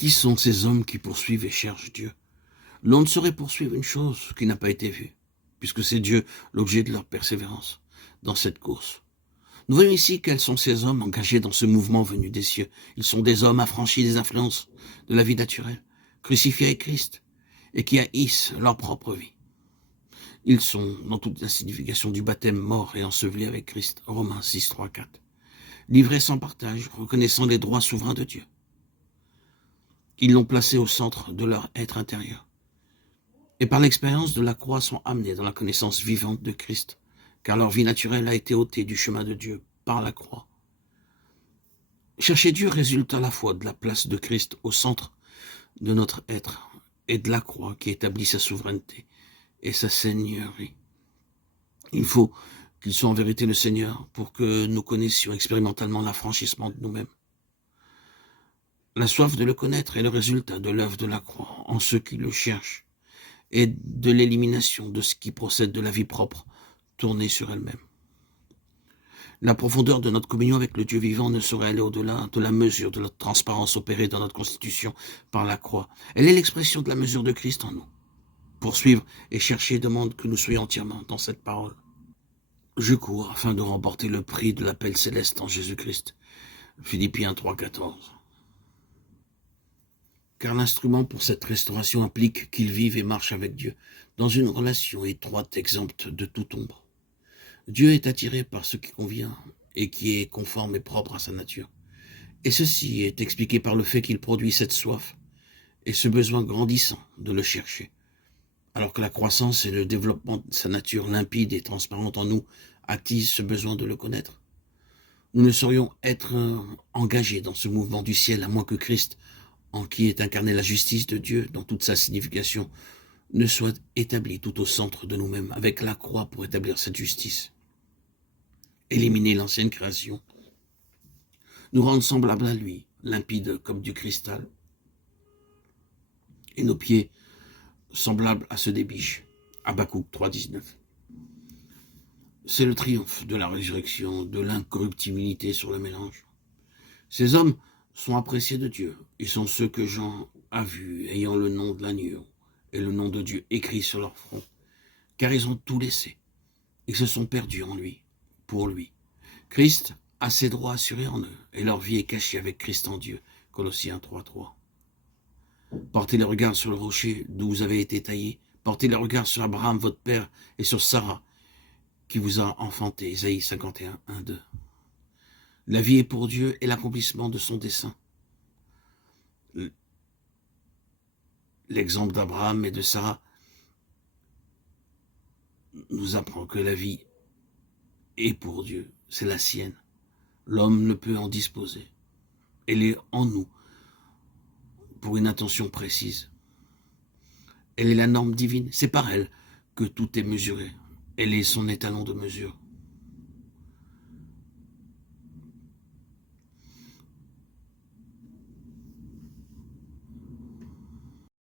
Qui sont ces hommes qui poursuivent et cherchent Dieu? L'on ne saurait poursuivre une chose qui n'a pas été vue, puisque c'est Dieu l'objet de leur persévérance dans cette course. Nous voyons ici quels sont ces hommes engagés dans ce mouvement venu des cieux. Ils sont des hommes affranchis des influences de la vie naturelle, crucifiés avec Christ, et qui haïssent leur propre vie. Ils sont, dans toute la signification du baptême, morts et ensevelis avec Christ. Romains 6, 3, 4. Livrés sans partage, reconnaissant les droits souverains de Dieu. Ils l'ont placé au centre de leur être intérieur. Et par l'expérience de la croix sont amenés dans la connaissance vivante de Christ, car leur vie naturelle a été ôtée du chemin de Dieu par la croix. Chercher Dieu résulte à la fois de la place de Christ au centre de notre être et de la croix qui établit sa souveraineté et sa seigneurie. Il faut qu'il soit en vérité le Seigneur pour que nous connaissions expérimentalement l'affranchissement de nous-mêmes. La soif de le connaître est le résultat de l'œuvre de la croix en ceux qui le cherchent et de l'élimination de ce qui procède de la vie propre tournée sur elle-même. La profondeur de notre communion avec le Dieu vivant ne saurait aller au-delà de la mesure de la transparence opérée dans notre constitution par la croix. Elle est l'expression de la mesure de Christ en nous. Poursuivre et chercher demande que nous soyons entièrement dans cette parole. Je cours afin de remporter le prix de l'appel céleste en Jésus-Christ. Philippiens 3, 14. Car l'instrument pour cette restauration implique qu'il vive et marche avec Dieu, dans une relation étroite exempte de toute ombre. Dieu est attiré par ce qui convient et qui est conforme et propre à sa nature. Et ceci est expliqué par le fait qu'il produit cette soif et ce besoin grandissant de le chercher, alors que la croissance et le développement de sa nature limpide et transparente en nous attisent ce besoin de le connaître. Nous ne saurions être engagés dans ce mouvement du ciel à moins que Christ, en qui est incarnée la justice de Dieu dans toute sa signification, ne soit établi tout au centre de nous-mêmes, avec la croix pour établir cette justice. Éliminer l'ancienne création, nous rendre semblables à lui, limpides comme du cristal, et nos pieds semblables à ceux des biches. Habakkuk 3, 19. C'est le triomphe de la résurrection, de l'incorruptibilité sur le mélange. Ces hommes sont appréciés de Dieu. Ils sont ceux que Jean a vus, ayant le nom de l'agneau et le nom de Dieu écrit sur leur front, car ils ont tout laissé. Ils se sont perdus en lui, pour lui. Christ a ses droits assurés en eux, et leur vie est cachée avec Christ en Dieu. Colossiens 3, 3. Portez les regards sur le rocher d'où vous avez été taillés. Portez les regards sur Abraham, votre père, et sur Sarah, qui vous a enfanté. Isaïe 51, 1, 2. La vie est pour Dieu et l'accomplissement de son dessein. L'exemple d'Abraham et de Sarah nous apprend que la vie est pour Dieu, c'est la sienne. L'homme ne peut en disposer. Elle est en nous pour une intention précise. Elle est la norme divine, c'est par elle que tout est mesuré. Elle est son étalon de mesure.